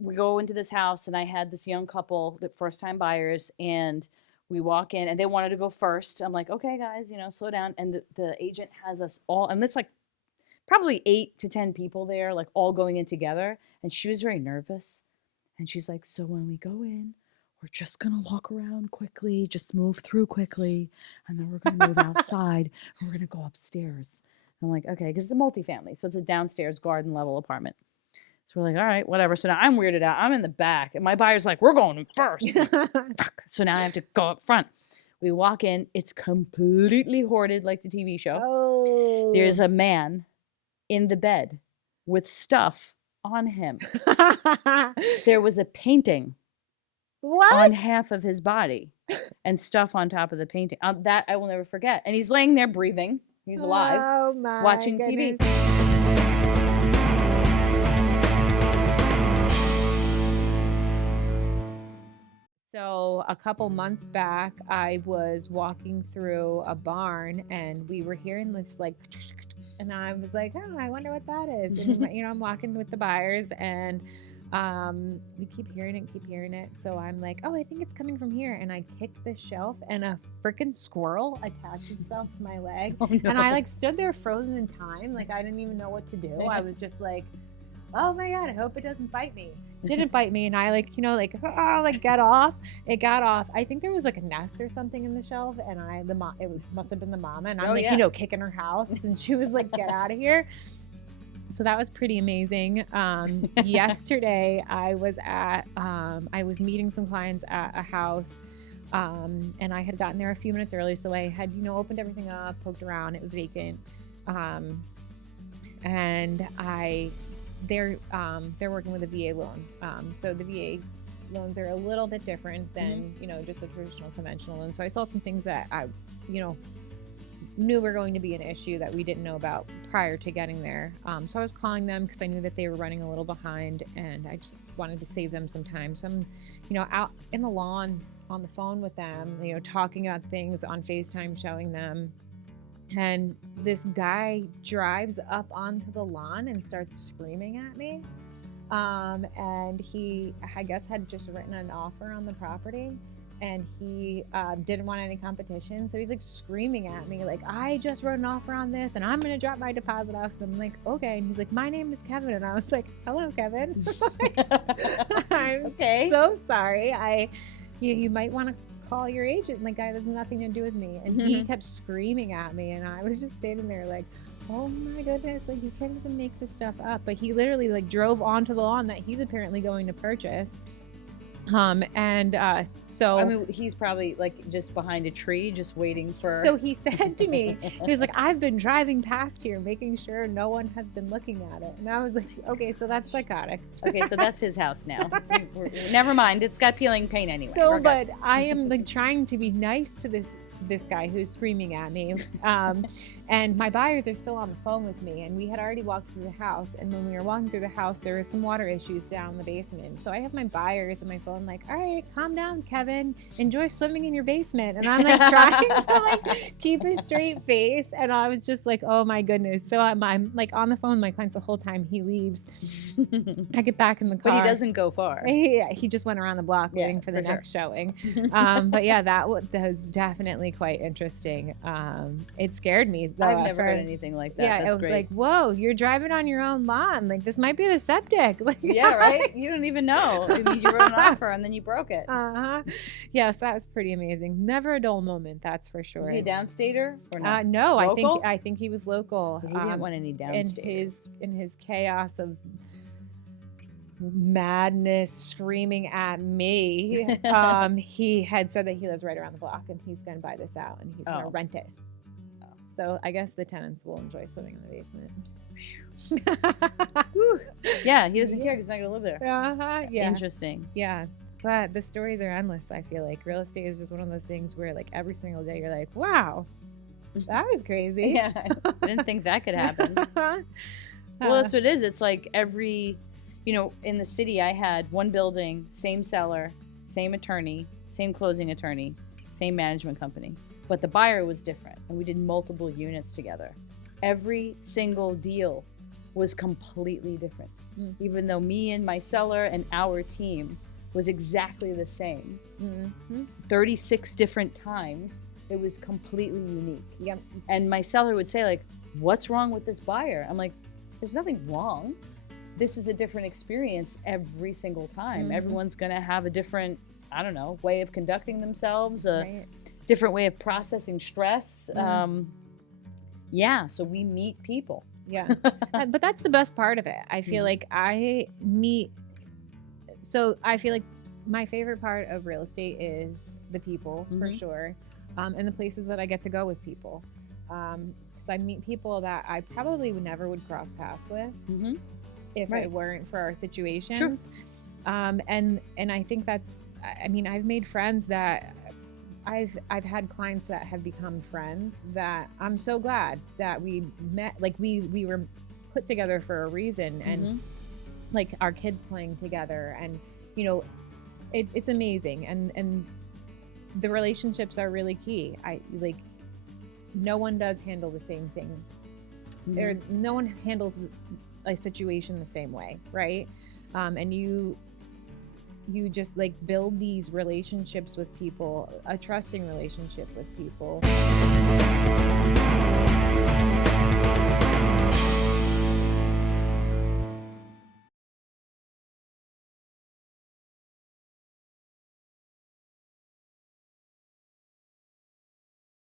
we go into this house, and I had this young couple, the first time buyers, and we walk in, and they wanted to go first. I'm like, okay, guys, slow down. And the agent has us all, and it's like probably 8 to 10 people there, like all going in together. And she was very nervous. And she's like, so when we go in, we're just going to walk around quickly, just move through quickly. And then we're going to move outside and we're going to go upstairs. I'm like, okay, because it's a multifamily. So it's a downstairs garden level apartment. So we're like, all right, whatever. So now I'm weirded out. I'm in the back. And my buyer's like, we're going first. Fuck. So now I have to go up front. We walk in. It's completely hoarded like the TV show. Oh. There's a man in the bed with stuff on him. There was a painting on half of his body and stuff on top of the painting. That I will never forget. And he's laying there breathing. He's alive, watching TV. So a couple months back, I was walking through a barn and we were hearing this like, and I was like, oh, I wonder what that is. And I'm walking with the buyers and we keep hearing it. So I'm like, oh, I think it's coming from here. And I kick the shelf and a freaking squirrel attached itself to my leg. Oh, no. And I like stood there frozen in time. Like I didn't even know what to do. I was just like, oh my God, I hope it doesn't bite me. It didn't bite me. And I get off. It got off. I think there was like a nest or something in the shelf. And must have been the mama. And I'm kicking her house. And she was like, get out of here. So that was pretty amazing. Yesterday I was meeting some clients at a house. And I had gotten there a few minutes early. So I had, opened everything up, poked around. It was vacant. And they're working with a VA loan. So the VA loans are a little bit different than, just a traditional conventional loan. So I saw some things that I, knew were going to be an issue that we didn't know about prior to getting there. So I was calling them because I knew that they were running a little behind and I just wanted to save them some time. So I'm, out in the lawn on the phone with them, talking about things on FaceTime, showing them. And this guy drives up onto the lawn and starts screaming at me. And he, I guess, had just written an offer on the property and he didn't want any competition. So he's like screaming at me, like, I just wrote an offer on this and I'm going to drop my deposit off. And I'm like, okay. And he's like, my name is Kevin. And I was like, hello, Kevin. I'm okay. So sorry. You might want to call your agent. Like, that has nothing to do with me. And he kept screaming at me. And I was just standing there like, oh my goodness, like you can't even make this stuff up. But he literally like drove onto the lawn that he's apparently going to purchase. So I mean, he's probably like just behind a tree, just waiting for. So he said to me, he was like, I've been driving past here, making sure no one has been looking at it. And I was like, okay, so that's psychotic. Okay, so that's his house now. Never mind, it's got peeling paint anyway. So, but I am like trying to be nice to this guy who's screaming at me. And my buyers are still on the phone with me, and we had already walked through the house. And when we were walking through the house, there were some water issues down in the basement. So I have my buyers on my phone like, all right, calm down, Kevin. Enjoy swimming in your basement. And I'm like trying to like keep a straight face. And I was just like, oh my goodness. So I'm like on the phone with my clients the whole time. He leaves. I get back in the car. But he doesn't go far. He just went around the block waiting for the next showing. But yeah, that was definitely quite interesting. It scared me. I've never heard anything like that. Yeah, that's it was great. like, whoa, you're driving on your own lawn. Like, this might be the septic. Like, yeah, right? You don't even know. I mean, you wrote an offer and then you broke it. Yes, that was pretty amazing. Never a dull moment, that's for sure. Was he a downstater or not? No, local? I think he was local. He didn't want any downstaters. In his chaos of madness screaming at me, he had said that he lives right around the block and he's going to buy this out and he's going to rent it. So I guess the tenants will enjoy swimming in the basement. Yeah, he doesn't care because he's not going to live there. Yeah. Interesting. Yeah. But the stories are endless, I feel like. Real estate is just one of those things where, like, every single day you're like, wow, that was crazy. Yeah, I didn't think that could happen. Well, that's what it is. It's like every, in the city I had one building, same seller, same attorney, same closing attorney, same management company. But the buyer was different, and we did multiple units together. Every single deal was completely different. even though me and my seller and our team was exactly the same. 36 different times, it was completely unique. Yep. And my seller would say, like, what's wrong with this buyer? I'm like, there's nothing wrong. This is a different experience every single time. Everyone's going to have a different, I don't know, way of conducting themselves, a different way of processing stress. Yeah, so we meet people. Yeah. But that's the best part of it. I feel like I feel like my favorite part of real estate is the people, for sure, and the places that I get to go with people. Because I meet people that I probably never would cross paths with if it weren't for our situations. Sure. And I think that's, I mean, I've made friends that I've had clients that have become friends that I'm so glad that we met. Like we were put together for a reason, and like our kids playing together, and you know, it's amazing, and the relationships are really key. No one does handle the same thing. No one handles a situation the same way, right? And you just like build these relationships with people, a trusting relationship with people.